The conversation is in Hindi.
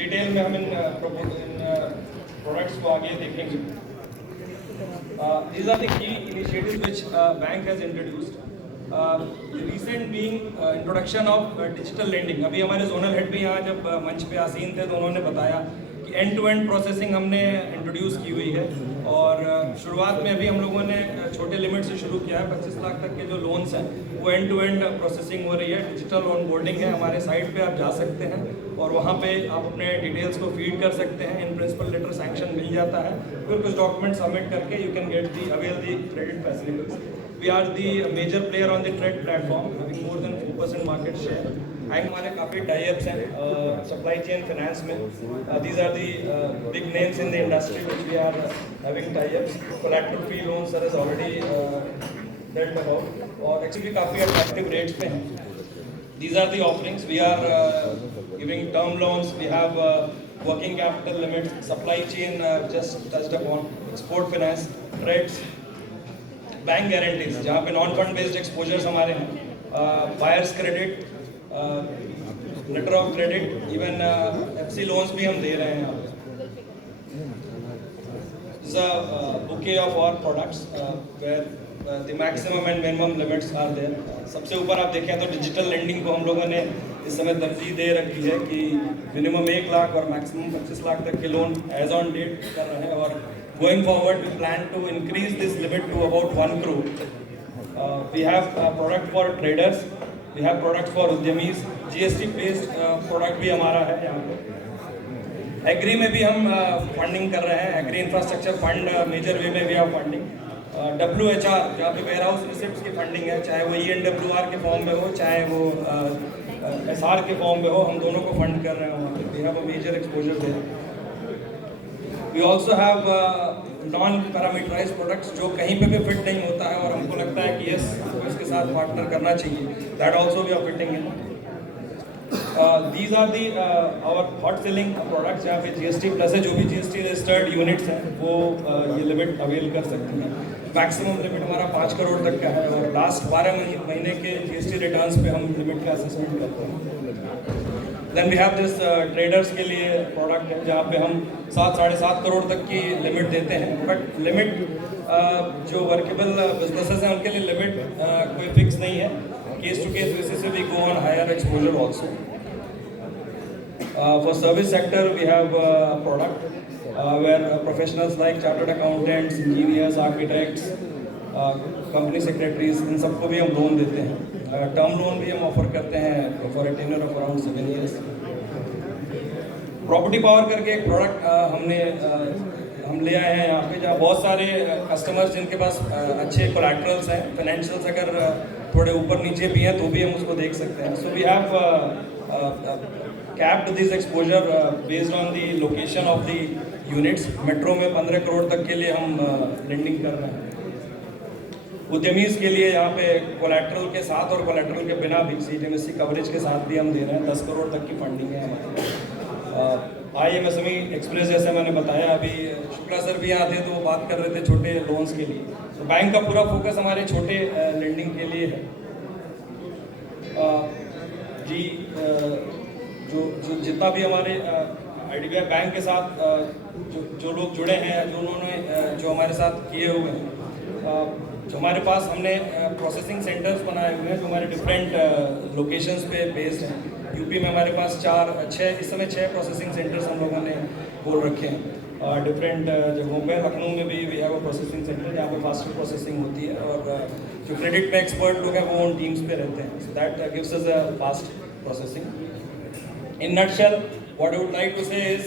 डिटेल में हम इन प्रोडक्ट्स को आगे देखेंगे. These are the key initiatives which bank has introduced. The recent being introduction of digital lending. अभी हमारे जोनल हेड भी यहाँ जब मंच पे आसीन थे तो उन्होंने बताया कि एंड टू एंड प्रोसेसिंग हमने इंट्रोड्यूस की हुई है और शुरुआत में अभी हम लोगों ने छोटे लिमिट से शुरू किया है. 25 लाख तक के जो लोन्स हैं वो एंड टू एंड प्रोसेसिंग हो रही है. डिजिटल ऑन बोर्डिंग है. हमारे साइट पे आप जा सकते हैं और वहाँ पे आप अपने डिटेल्स को फीड कर सकते हैं. इन प्रिंसिपल लेटर सैंक्शन मिल जाता है. फिर कुछ डॉक्यूमेंट सबमिट करके you can get the avail the credit facilities. We are the major player on the trade platform having more than 4% market share. Bank हमारे काफ़ी टाई-अप्स हैं सप्लाई चेन फाइनेंस में. These are the big names in the industry which we are having tie-ups. Collateral free loan sir is already dealt about और एक्चुअली काफ़ी अट्रैक्टिव रेट्स पे हैं. These are the offerings. We are giving term loans. We have working capital limits, supply chain just touched upon, export finance, trades, bank guarantees जहाँ पे non fund based exposures हमारे हैं, buyers credit, letter of credit, even FC loans भी हम दे रहे हैं यहाँ पे. This is a bouquet of our products where the maximum and minimum limits are there. सबसे ऊपर आप देखें तो डिजिटल लेंडिंग को हम लोगों ने इस समय तरजीह दे रखी है कि मिनिमम 1 लाख और मैक्सिमम 25 लाख तक के लोन एज ऑन डेट कर रहे हैं और going forward we plan to increase this limit to about 1 crore. We have product for traders, we have product for उद्यमीज. GST बेस्ड प्रोडक्ट भी हमारा है यहाँ पे. एग्री में भी हम फंडिंग कर रहे हैं. एग्री इंफ्रास्ट्रक्चर फंड मेजर वे में भी हम फंडिंग. WHR जहाँ पे वेयर हाउस रिसिप्ट्स की फंडिंग है, चाहे वो ENWR के फॉर्म में हो चाहे वो SR के फॉर्म में हो, हम दोनों को फंड कर रहे हैं वहाँ पे. We have a major exposure there. We also have non parameterized products जो कहीं पे भी फिट नहीं होता है और हमको लगता है कि यस इसके साथ पार्टनर करना चाहिए. That also we are fitting in. These are the our hot selling products जहाँ पे GST प्लस है. जो भी GST रजिस्टर्ड यूनिट्स हैं वो ये लिमिट अवेल कर सकते हैं. मैक्सिमम लिमिट हमारा 5 करोड़ तक का है और लास्ट 12 महीने के GST रिटर्न्स पे हम लिमिट का असेसमेंट करते हैं. Then we have this traders के लिए प्रोडक्ट है जहाँ पे हम 7-7.5 करोड़ तक की लिमिट देते हैं. बट लिमिट जो वर्केबल बिजनेसेस हैं उनके लिए लिमिट कोई फिक्स नहीं है. केस टू केस बेसिस से we go on higher exposure also. For service sector, we have a product where professionals like chartered accountants, engineers, architects, company secretaries, इन सबको भी हम लोन देते हैं. टर्म लोन भी हम ऑफर करते हैं for a tenure of around 7 years. Property power करके एक प्रोडक्ट हम ले आए हैं यहाँ पे जहाँ बहुत सारे कस्टमर्स जिनके पास अच्छे कोलैटरल्स हैं, फाइनेंशियल्स अगर थोड़े ऊपर नीचे भी हैं तो भी हम उसको देख सकते हैं. So we have capped this exposure based on the location of the units. Metro में 15 करोड़ तक के लिए हम लेंडिंग कर रहे हैं. उद्यमीज के लिए यहाँ पे कोलैटरल के साथ और कोलैटरल के बिना भी CMSC कवरेज के साथ भी हम दे रहे हैं. 10 करोड़ तक की फंडिंग है हमारी. IMSME एक्सप्रेस जैसे मैंने बताया, अभी शुक्ला सर भी यहाँ थे तो वो बात कर रहे थे छोटे लोन्स के लिए. तो बैंक का पूरा फोकस हमारे छोटे लेंडिंग के लिए है. जो जितना भी हमारे IDBI बैंक के साथ जो लोग जुड़े हैं जो हमारे साथ किए हुए हैं, जो हमारे पास हमने प्रोसेसिंग सेंटर्स बनाए हुए हैं जो हमारे डिफरेंट लोकेशंस पे बेस्ड हैं. यूपी में हमारे पास 6 इस समय 6 प्रोसेसिंग सेंटर्स हम लोगों ने खोल रखे हैं डिफरेंट जगहों पे. लखनऊ में भी we have a processing center जहाँ पे फास्टर प्रोसेसिंग होती है और जो क्रेडिट पे एक्सपर्ट लोग हैं वो उन टीम्स पे रहते हैं. So that gives us a fast processing. In nutshell, what I would like to say is